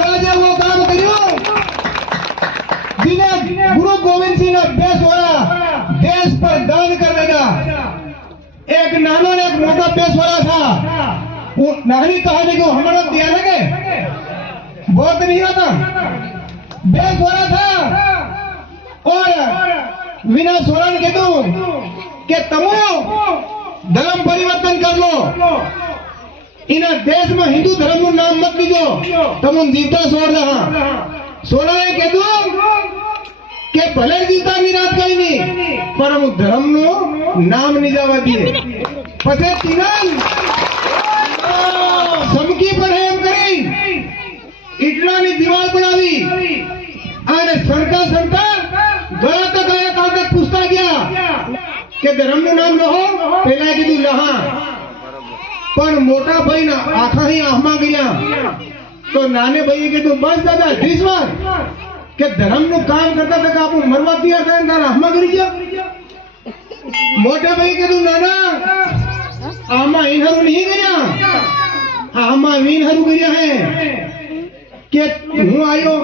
महाराजे वो काम करियो जिन्हें गुरु गोविंद सिंह ने बेस वाला देश पर दान कर देगा। एक नानो ने एक मोटा बेस वाला था, वो नानी कहानी को हमारा दिया लगे बहुत नहीं होता, बेस वाला था। और विना सोरण के तू के तमो धर्म परिवर्तन कर लो, इन देश में हिंदू धर्म नु नाम मत लीजो, तम जीवता छोड़ रहा सोना ने कह दू के भले जीवता नहीं रात कहीं नहीं, पर हम धर्म नु नाम नहीं जावा दिए। पसे तीनन समकी पर हेम करी, इतना नहीं दीवार बनावी, आने संता संता गला तक आया काल तक पूछता गया के धर्म नु नाम लो, पहला कीधु लहा, पर मोटा भाई ना आखा ही आमा गया तो नाने भाई के तो बस दादा ढीसवार के धर्म नु काम करता था आप मरवा दिया था ना आमा गिर गया। मोटे भाई के तो नाना आमा इन हरू नहीं गया, आमा वीन हरू गया है के हूँ आयो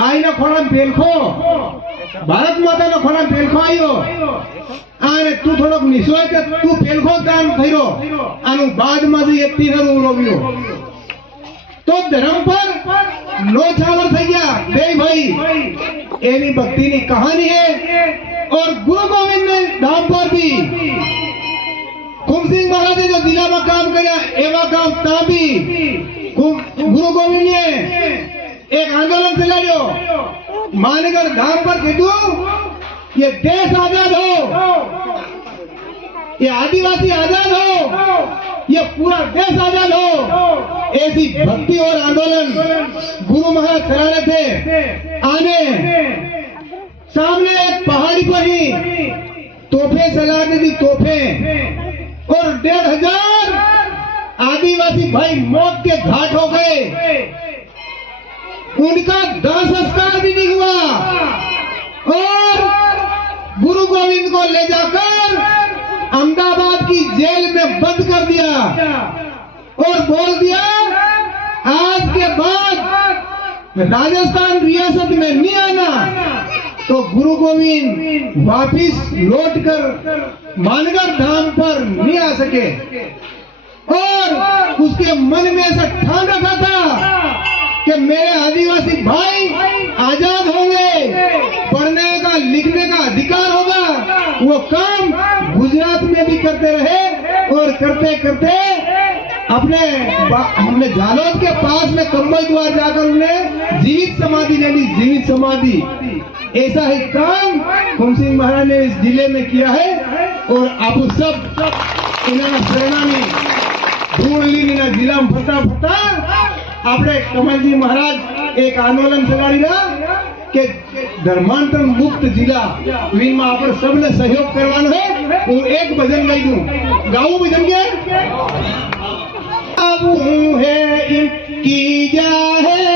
आई ना खोना बेलखो भारत माता ना खोना बेलखो आयो आने तू थोड़ा निसोय के तू बेलखो काम थईरो आनु बाद में ये तीन हरू रोवियो तो धर्म पर नो छावर થઈ ગયા બે ભાઈ। એની ભક્તિની કહાની है और गुरु गोविंद ने धाम पर भी कुमसिंह महाराज ने जो जिला में काम किया एवा काम ता भी गुरु गोविंद ने एक आंदोलन चलायो, मानगढ़ धाम पर कीधु ये देश आजाद हो, ये आदिवासी आजाद हो, ये पूरा देश आजाद हो, ऐसी भक्ति और आंदोलन गुरु महाराज चला रहे थे। आने सामने एक पहाड़ी पर ही तोहफे चलाने दी तोहफे और 1500 आदिवासी भाई मौत के घाट हो गए, उनका दाह संस्कार भी नहीं हुआ और गुरु गोविंद को ले जाकर अहमदाबाद की जेल में बंद कर दिया और बोल दिया आज के बाद राजस्थान रियासत में नहीं आना। तो गुरु गोविंद वापिस लौटकर मानगढ़ धाम पर नहीं आ सके और उसके मन में ऐसा ठान रखा था कि मेरे आदिवासी भाई आजाद होंगे, पढ़ने का लिखने का अधिकार होगा। वो काम गुजरात में भी करते रहे और करते करते अपने जालोद के पास में कंबल द्वार जाकर उन्हें जीवित समाधि ले ली, जीवित समाधि। ऐसा ही काम कुमसिंह महाराज ने इस जिले में किया है और आप सब इन्होंने प्रेरणा में ढूंढ ली जिला में फटा फटा આપણે કમલજી મહારાજ એક આંદોલન ચલાવી રહ્યા કે ધર્માંતર મુક્ત જિલ્લા વીમાં આપણે સબને સહયોગ કરવાનો છે। હું એક ભજન ગાઈ દઉં, ગાવું ભજન કે अब है इनकी जा है